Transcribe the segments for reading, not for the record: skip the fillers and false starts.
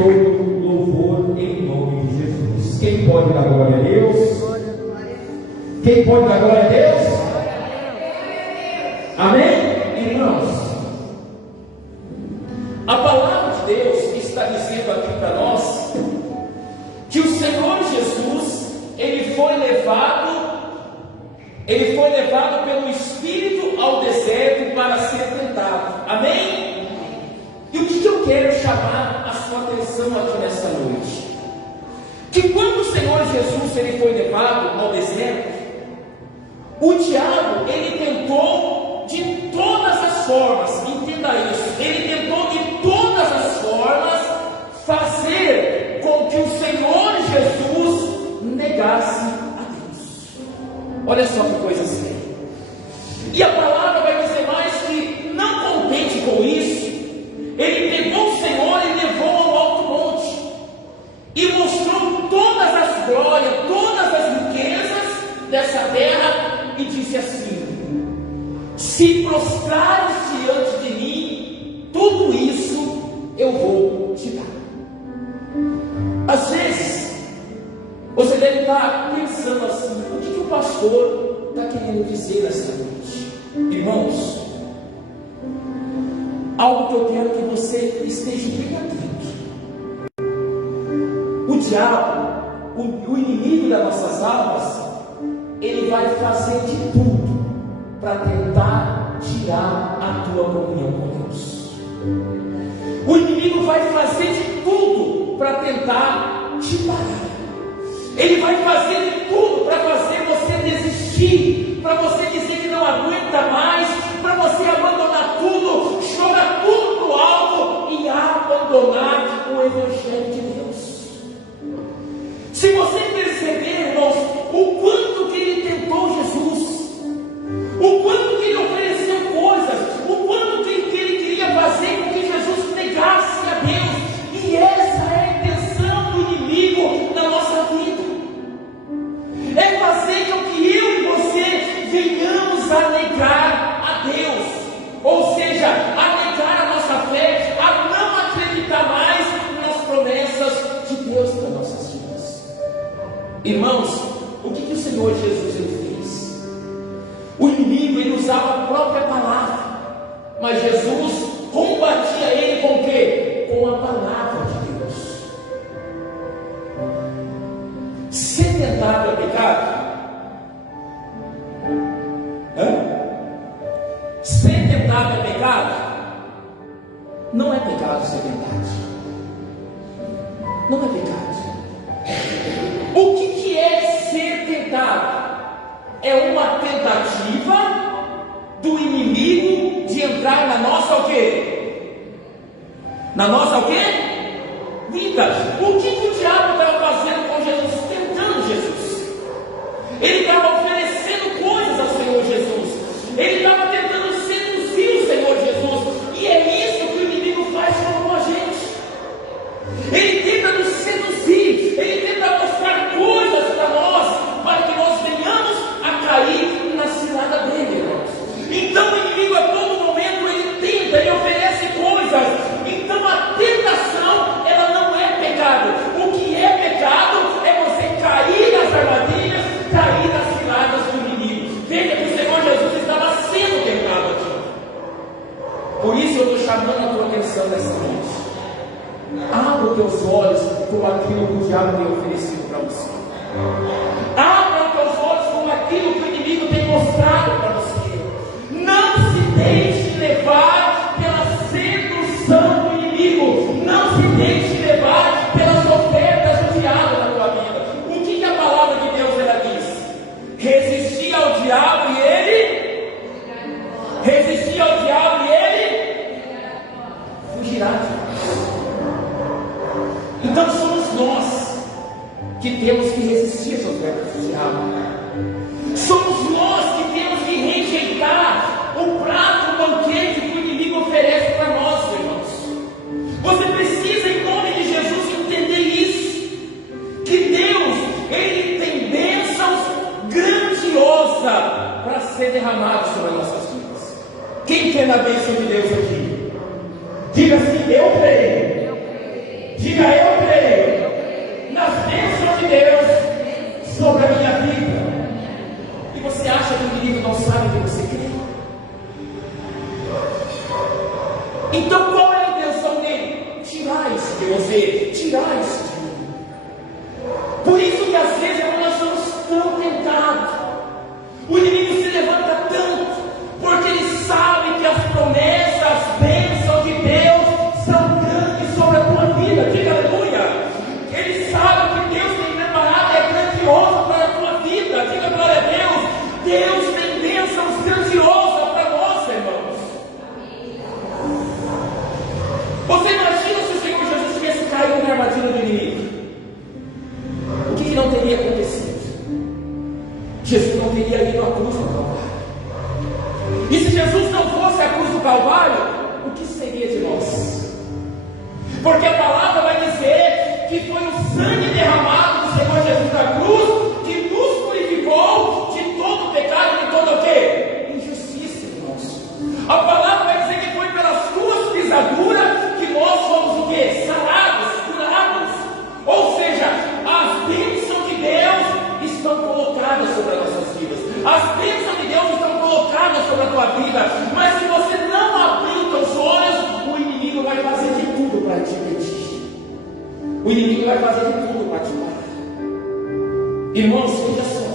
todo louvor em nome de Jesus. Quem pode dar glória a Deus? Quem pode dar glória a Deus? Amém? Irmãos, a palavra de Deus está dizendo aqui para nós que o Senhor Jesus, ele foi levado pelo Espírito ao deserto para ser tentado. Amém? E o que eu quero chamar a sua atenção aqui nessa noite? Que quando o Senhor Jesus ele foi levado ao deserto, o diabo ele tentou de todas as formas, entenda isso, ele tentou de todas as formas fazer com que o Senhor Jesus negasse a Deus. Olha só que coisa séria. E a palavra vai dizer mais que, não contente com isso, ele pegou o Senhor e levou ao alto monte e mostrou todas as glórias, todas as riquezas dessa terra e disse assim: se prostrares diante de mim, tudo isso eu vou te dar. Às vezes você deve estar pensando assim: o que o pastor está querendo dizer nessa noite? Irmãos, algo que eu quero que você esteja bem atento. O diabo, o inimigo das nossas almas, ele vai fazer de tudo para tentar tirar a tua comunhão com Deus. O inimigo vai fazer de tudo para tentar te parar. Ele vai fazer de tudo para fazer você desistir, para você dizer que não aguenta mais, para você abandonar tudo, jogar tudo para o alto e abandonar o Evangelho de Deus. Se você perceber, irmãos, o quanto que ele tentou Jesus, o quanto que ele ofereceu coisas, o quanto que ele queria fazer com que Jesus negasse a Deus, e essa é a intenção do inimigo na nossa vida, é fazer com que eu e você venhamos a negar a Deus, ou seja, a negar a nossa fé, a não acreditar mais nas promessas de Deus para nossas vidas. Irmãos, o que o Senhor Jesus ele fez? O inimigo ele usava a própria palavra, mas Jesus combatia ele com o quê? Com a palavra de Deus. Ser tentado é pecado? Ser tentado é pecado? Não é pecado ser tentado. Não é pecado. O que é ser tentado? É uma tentativa do inimigo de entrar na nossa o quê? Na nossa o quê? Vida. O que o diabo estava fazendo com Jesus? Tentando Jesus. Ele estava oferecendo coisas ao Senhor Jesus. Ele estava tentando seduzir o Senhor Jesus. E é isso que o inimigo faz com a gente. Ele tenta nos seduzir. Ele tenta mostrar coisas para nós, para que nós venhamos a cair na cilada dele, irmãos. Então o inimigo a todo momento ele tenta, ele oferece coisas. Então a tentação ela não é pecado. O que é pecado é você cair nas armadilhas, cair nas ciladas do inimigo. Veja que o Senhor Jesus estava sendo tentado aqui. Por isso eu estou chamando a tua atenção nessa noite. Abra os teus olhos com aquilo que o diabo tem oferecido para você. Abra os teus olhos com aquilo que o inimigo tem mostrado para você. Não se deixe levar pela sedução do inimigo. Não se deixe levar pelas ofertas do diabo na tua vida. O que a palavra de Deus ela diz? Resistir ao diabo e ele resistir ao diabo e ele fugirá de nós. Então somos nós que temos que resistir às ofertas do diabo. Somos nós que temos que rejeitar o prato, o banquete que o inimigo oferece para nós, irmãos. Você precisa, em nome de Jesus, entender isso. Que Deus, Ele tem bênçãos grandiosas para ser derramadas sobre nossas vidas. Quem quer na bênção de Deus aqui? Diga assim: eu creio. Diga: eu creio nas bênçãos de Deus sobre a minha vida. E você acha que o inimigo não sabe que você crê? Então qual é a intenção dele? Tirar isso de você, tirar isso de mim. Por isso que às vezes nós somos tão tentados. O inimigo se levanta tanto, porque ele sabe que as promessas, as bênçãos de Deus são grandes sobre a tua vida. Diga aleluia. Ele sabe que Deus tem preparado, é grandioso para a tua vida. Diga glória a Deus. Deus tem bênçãos grandiosas para nós, irmãos. Você imagina se o Senhor Jesus tivesse caído na armadilha do inimigo? O que não teria acontecido? Jesus não teria ido à cruz do Calvário. E se Jesus não fosse à cruz do Calvário, o que seria de nós? Porque a palavra vai dizer que foi o sangue derramado do Senhor Jesus na cruz que nos purificou de todo pecado e de todo o quê? Injustiça, irmãos. A palavra vai dizer que foi pelas suas pisaduras que nós fomos o quê? Sarados, curados. Ou seja, as bênçãos de Deus estão colocadas sobre as nossas vidas. As bênçãos de Deus estão colocadas sobre a tua vida. Mas se você não abrir os teus olhos, o inimigo vai fazer de tudo para te impedir. O inimigo vai fazer de tudo para te parar. Irmãos, veja só.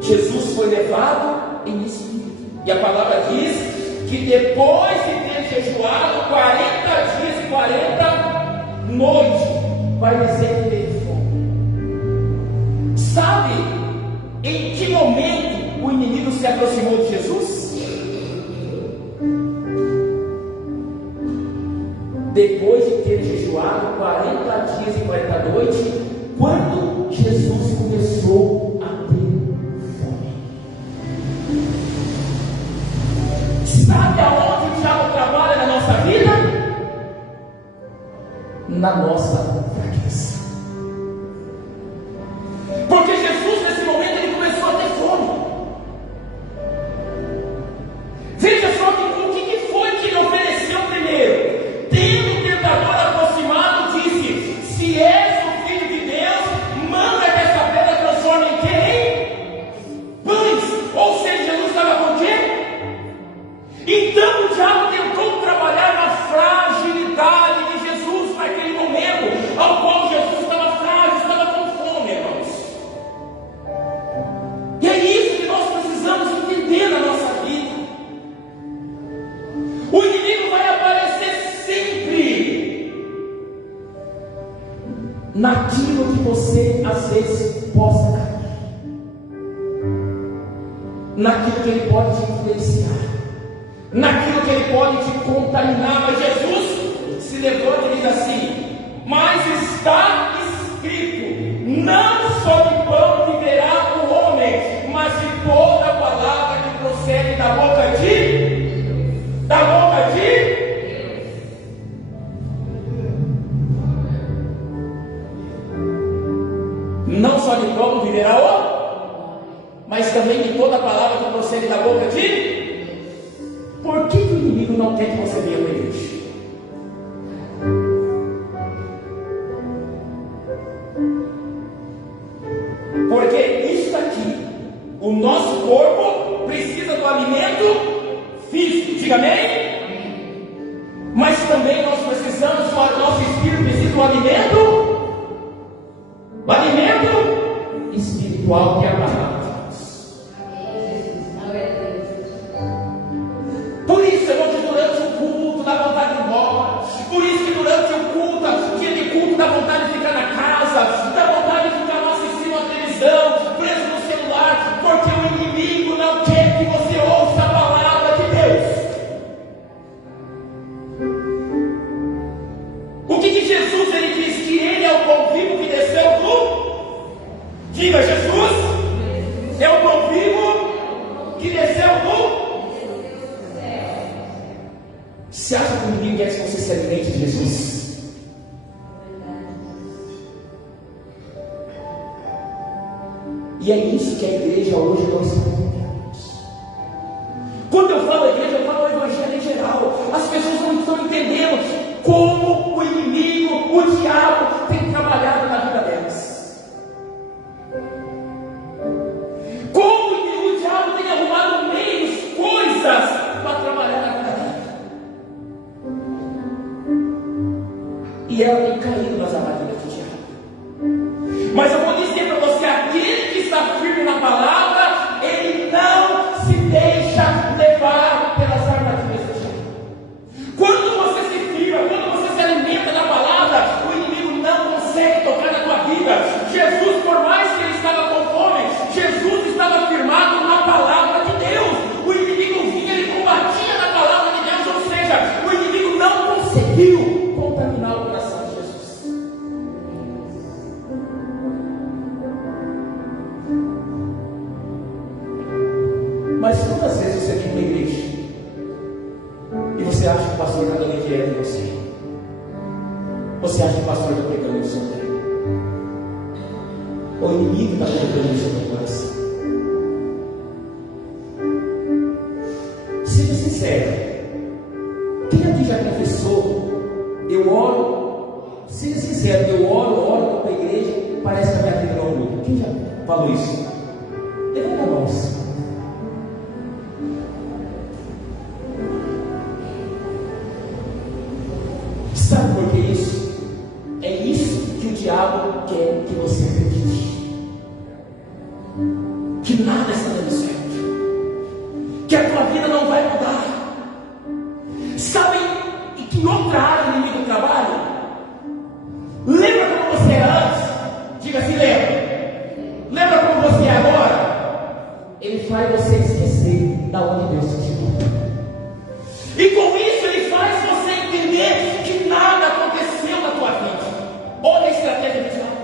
Jesus foi levado em espírito. E a palavra diz que depois de ter jejuado 40 dias e 40 noites, vai dizer que teve fome. Sabe em que momento o inimigo se aproximou de Jesus? Depois de ter jejuado 40 dias e 40 noites, quando Jesus começou a ter fome. Sabe aonde o diabo trabalha na nossa vida? Na nossa fraqueza. Porque Jesus nesse momento ele começou a ter fome. Veja só o que foi que ele ofereceu primeiro. Tendo o tentador aproximado, disse: se és o Filho de Deus, manda que essa pedra transforme em quê? Pães. Ou seja, Jesus estava com quê? Então o diabo tentou trabalhar na fragilidade de Jesus naquele momento, ao qual Jesus estava frágil, estava com fome, irmãos. E é isso que nós precisamos entender na nossa vida. O inimigo vai aparecer sempre naquilo que você às vezes possa cair, naquilo que ele pode te influenciar, naquilo que ele pode te contaminar. Mas Jesus se levanta e diz assim: mas está escrito, não só de pão viverá o homem, mas de toda a palavra que procede da boca de não só de pão viverá o homem, mas também de toda a palavra que procede da boca de. Por que o inimigo não quer que você venha para a igreja? Porque isso aqui, o nosso corpo precisa do alimento físico, diga amém? Mas também nós precisamos, o nosso espírito precisa do alimento espiritual, que é a palavra de Deus. Por isso, irmãos, que durante o culto dá vontade de ir embora. Por isso que durante o culto, dia de culto, dá vontade de ficar na casa, dá vontade de ficar lá assistindo a televisão, preso no celular, porque o inimigo não quer que você ouça a palavra de Deus. O que Jesus ele diz? Que ele é o pão vivo que desceu do... Diga, Jesus é o pão vivo que desceu do... Você acha que ninguém quer que você se alimente de Jesus? E é isso que a igreja hoje não está entendendo. Quando eu falo igreja, eu falo o evangelho em geral. As pessoas não estão entendendo. como o inimigo, o diabo, tem trabalhado na vida delas. Como o diabo tem arrumado meios, coisas para trabalhar na vida dela. E ela tem caído nas armadilhas do diabo. Mas eu vou dizer para você, aquele que está firme na palavra, ele não se deixa levar pelas armadilhas do diabo. Quando você se firma, quando você se alimenta da palavra, o inimigo não consegue tocar na tua vida. Jesus, por mais que ele estava com fome, Jesus estava firmado na palavra de Deus. O inimigo vinha, ele combatia na palavra de Deus, ou seja, o inimigo não conseguiu contaminar o coração de Jesus. Mas quantas vezes você vem na igreja e você acha que o pastor está dando direto em você? Você acha que o pastor está pegando no seu tempo? O inimigo está pegando no seu coração? Seja sincero. Quem aqui já confessou? Eu oro. Seja sincero, eu oro para a igreja, parece que a minha vida não muda. Quem já falou isso? Levanta a mão. Sabe por que isso? É isso que o diabo quer que você acredite. Que nada está dando certo. Que a tua vida não vai mudar. Sabe em que outra área o inimigo trabalha? Lembra como você era antes? Diga assim, lembra. Lembra como você é agora? Ele faz você esquecer da onde Deus te tirou. E com isso ele faz você entender que nada aconteceu na tua vida. Olha a estratégia do diabo.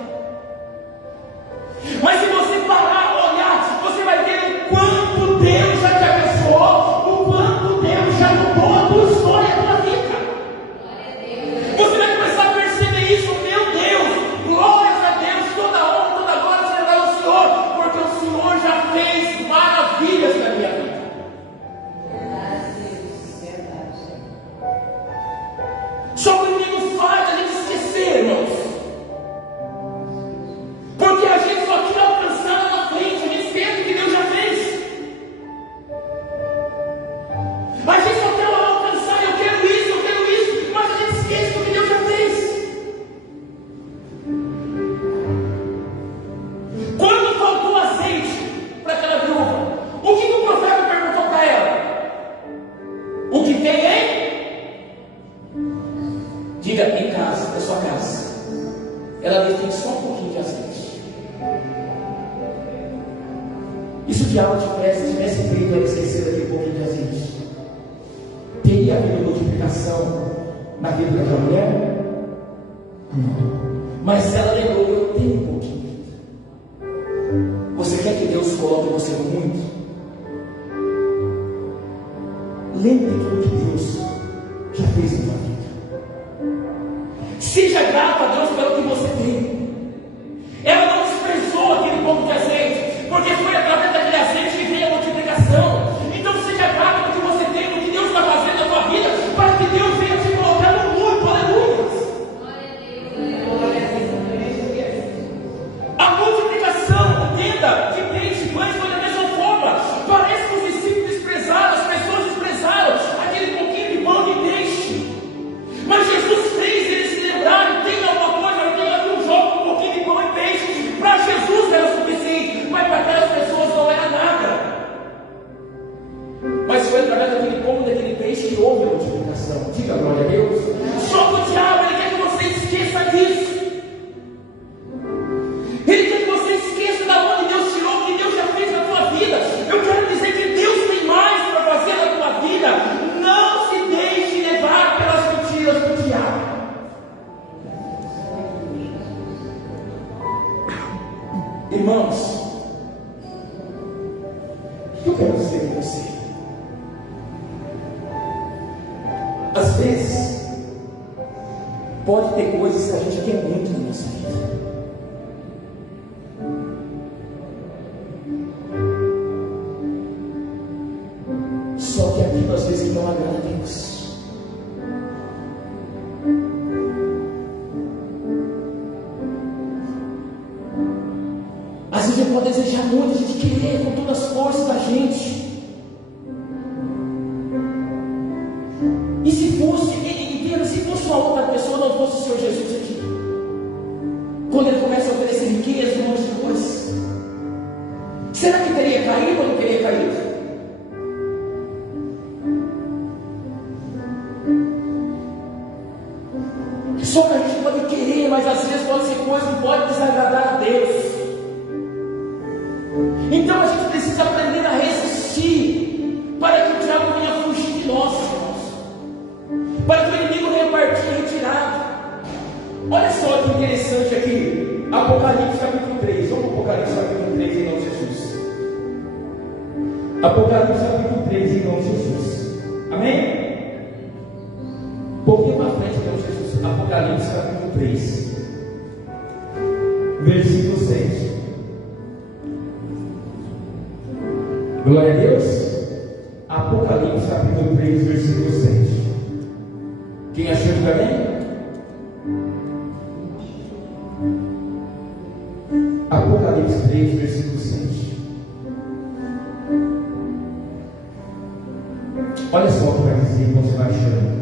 Mas se você parar a olhar, você vai ver o quanto Deus já te abençoou, o quanto Deus já mudou a tua história, a tua vida. Você vai começar a perceber isso. Meu Deus, glórias a Deus, toda honra, toda glória será ao Senhor, porque o Senhor já fez maravilhas na minha vida. Só que o inimigo faz a gente esquecer, irmãos. Porque a gente só quer alcançar lá na frente, a gente esquece o que Deus já fez. A gente só quer alcançar, eu quero isso, mas a gente esquece do que Deus já fez. Quando faltou azeite para aquela viúva, o que o profeta perguntou para ela? O que tem, hein? Diga, em casa, na sua casa. Ela disse, tem só um pouquinho de azeite. E se o diabo tivesse feito ela esquecer daquele pouquinho de azeite, teria havido multiplicação na vida daquela mulher? Não. Mas ela lembrou, eu tenho um pouquinho. Você quer que Deus coloque você com muito? Lembre de tudo que Deus já fez na sua vida. Seja grato a Deus pelo que você tem. Ela não desprezou aquele pouco de azeite, porque foi através daquele azeite que veio a multiplicação. Então seja grato pelo que você tem, pelo que Deus está fazendo na tua vida, para que Deus venha te colocar no muito. Aleluia. A multiplicação, entenda, de peixe e pães foi da mesma forma. Parece que os discípulos desprezaram, as pessoas desprezaram aquele pouquinho de pão e peixe. Mas Jesus fez eles se lembrarem, tem alguma coisa, eu tenho aqui um jogo com um pouquinho de pão e peixe. Para Jesus era o suficiente, mas para aquelas pessoas não era nada. Mas foi através daquele pão e daquele peixe que houve a multiplicação. Diga glória a Deus. Só que o diabo, ele quer que você esqueça disso. Ele quer que você esqueça da onde Deus tirou, o que Deus já fez na tua vida. Eu quero dizer que Deus tem mais para fazer na tua vida. Não se deixe levar pelas mentiras do diabo. Irmãos, o que eu quero dizer com você? Às vezes, pode ter coisas que a gente quer muito na nossa vida. Só que aquilo às vezes não agrada a Deus. gente pode desejar muito, a gente querer com todas as forças da gente. E se fosse uma outra pessoa, não fosse o Senhor Jesus aqui, quando Ele começa a oferecer riqueza, um monte de coisas, será que teria caído ou não teria caído? Só que a gente pode querer, mas às vezes pode ser coisa que pode desagradar a Deus. Então a gente precisa aprender a resistir, para que o diabo venha fugir de nós, irmãos, para que o inimigo venha partir retirado. Olha só que interessante aqui, Apocalipse capítulo 3. Vamos para Apocalipse capítulo 3 em nome de Jesus. Apocalipse capítulo 3 em nome de Jesus. Amém? Um pouquinho para frente em nome de Jesus. Apocalipse capítulo 3, versículo 6. Glória a Deus. Apocalipse capítulo 3, versículo 6. Quem achou, diga amém. Apocalipse 3, versículo 6. Olha só o que vai dizer quando você vai achando.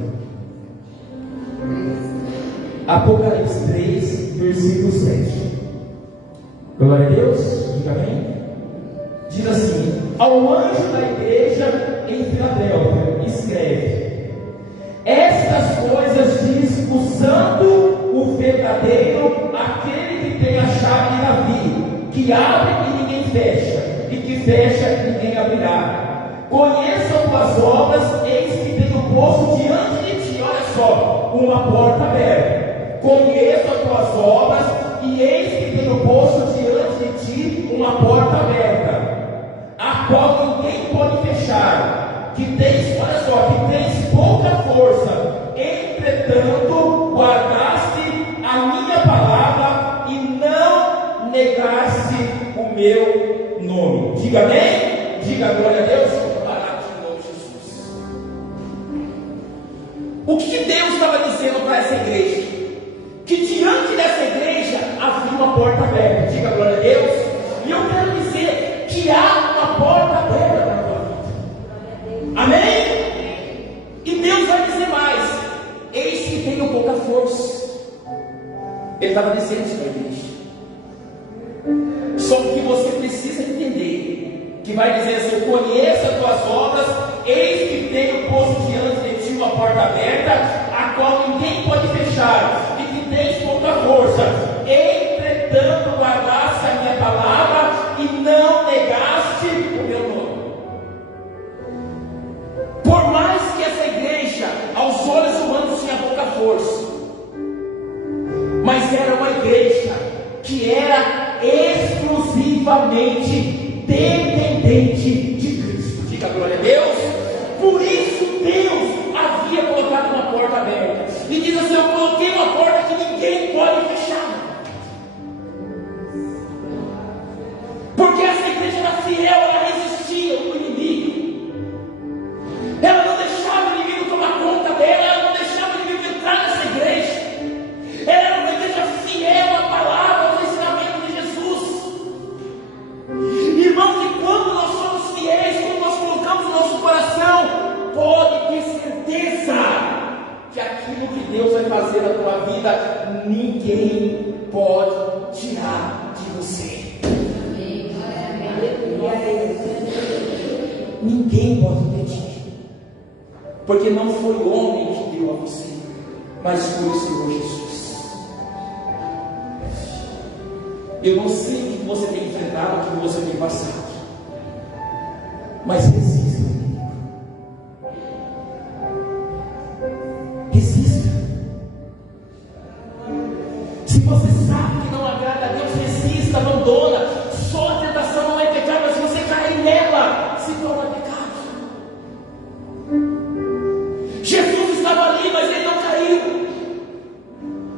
Apocalipse 3, versículo 7. Glória a Deus, diga amém. Diz assim: ao anjo da igreja em Filadélfia, escreve: estas coisas diz o santo, o verdadeiro, aquele que tem a chave de Davi, que abre e ninguém fecha, e que fecha e ninguém abrirá. Conheçam tuas obras, eis que tenho posto diante de ti, olha só, uma porta aberta. Conheço as tuas obras, e eis que tenho posto diante de ti uma porta aberta, a qual ninguém pode fechar. Que tens, olha só, que tens pouca força, entretanto guardaste a minha palavra e não negaste o meu nome. Diga amém? Diga glória a Deus. Em nome de Jesus. O que Deus estava dizendo para essa igreja? Que diante dessa igreja havia uma porta aberta. Diga glória a Deus. E eu quero dizer que há uma porta aberta para a tua vida. Amém? E Deus vai dizer mais: eis que tenho pouca força. Ele estava dizendo isso para a igreja. Só que você precisa entender que vai dizer assim: eu conheço as tuas obras, eis que tenho posto diante de ti uma porta aberta, a qual ninguém pode fechar. Tens pouca força, entretanto guardaste a minha palavra e não negaste o meu nome. Por mais que essa igreja aos olhos humanos tinha pouca força, mas era uma igreja que era exclusivamente dependente de Cristo. Diga glória a Deus. Por isso Deus havia colocado uma porta aberta. E diz assim: eu coloquei uma porta que ninguém pode fechar. Porque essa igreja era fiel, ela resistia ao inimigo. Ela não deixava o inimigo tomar conta dela, ela não deixava o inimigo entrar nessa igreja. Ela era uma igreja fiel à palavra, ao ensinamento de Jesus. Irmãos, e quando nós somos fiéis, quando nós colocamos o nosso coração, pode ter certeza que aquilo que Deus vai fazer na tua vida, ninguém pode tirar de você. Ninguém pode impedir, porque não foi o homem que deu a você, mas foi o Senhor Jesus. Eu não sei o que você tem enfrentado, o que você tem passado, mas resista. Resista. Se você sabe que não agrada a Deus, resista, abandona. Só a tentação não é pecado, mas se você cair nela, se torna pecado. Jesus estava ali, mas ele não caiu.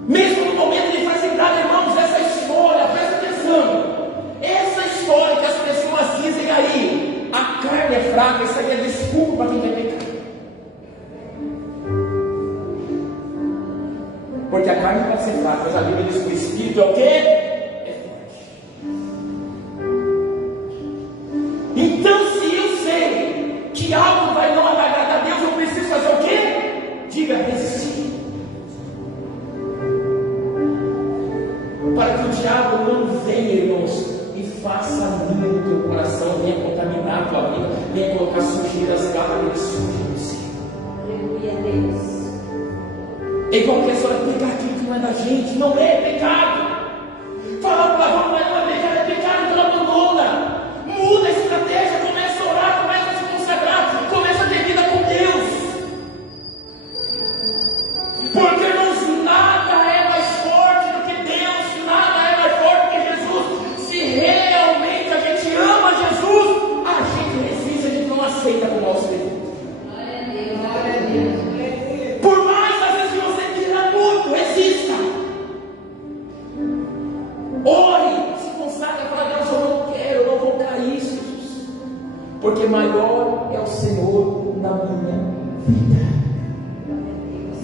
Mesmo no momento ele faz lembrar, irmãos, essa história, presta atenção. Essa história que as pessoas dizem aí, a carne é fraca, isso aí é desculpa para quem vai pecar. Porque a carne pode ser fraca, mas a Bíblia diz que o Espírito é o quê? É forte. para que o diabo não venha, irmãos, e faça ninho no teu coração, venha contaminar a tua vida, venha colocar sujeiras, garras sujas no seu. Aleluia, Deus. Em qualquer hora, pegar aquilo que não é da gente, não é pecado. Falar palavrão não é pecado, então abandona. Muda a estratégia, começa a orar, começa a se consagrar, começa a ter vida com Deus. Porque, irmãos, nada é mais forte do que Deus, nada é mais forte do que Jesus. Se realmente a gente ama Jesus, a gente resiste, a gente não aceita como nosso Deus. Glória a Deus. Por mais às vezes que você queira muito, resista. Ore, se consagre para Deus. Eu não quero, eu não vou cair, Jesus, porque maior é o Senhor na minha vida.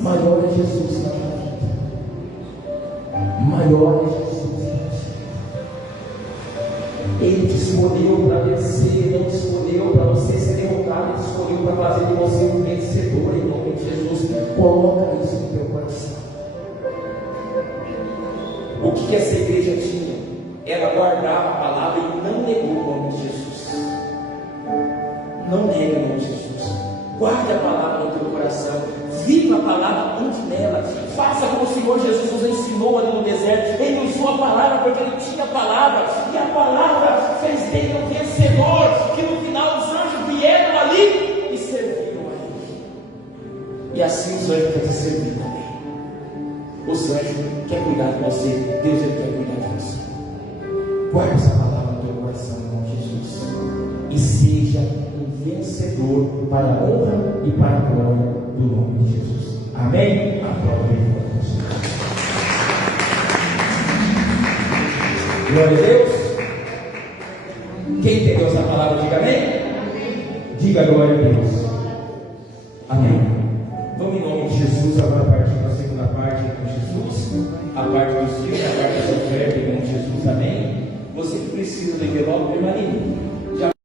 Maior é Jesus na minha vida. Maior é Jesus na minha vida. Ele te escolheu para vencer, não te escolheu para você ser derrotado, ele te escolheu para fazer de você um vencedor em nome de Jesus. Coloca isso no teu coração. O que essa igreja tinha? Ela guardava a palavra e não negou o nome de Jesus. Não nega o nome de Jesus. Guarde a palavra no teu coração. Viva a palavra, ande nela. Faça como o Senhor Jesus nos ensinou ali no deserto. Ele usou a palavra porque ele tinha a palavra. E a palavra fez dele um vencedor. Que no final os anjos vieram ali e serviram a ele. E assim os anjos querem te servir também. Os anjos querem cuidar de você. Deus ele quer cuidar de você. Guarde essa palavra no teu coração, em nome de Jesus. E seja um vencedor para a honra e para a glória do nome de Jesus. Amém? Aplauda glória a Deus. Quem entendeu essa palavra, diga amém. Diga glória a Deus. Amém. Vamos em nome de Jesus agora partir para a segunda parte com Jesus. A parte dos filhos, a parte das ofertas com Jesus. Amém. Você que precisa do envelope, permanente.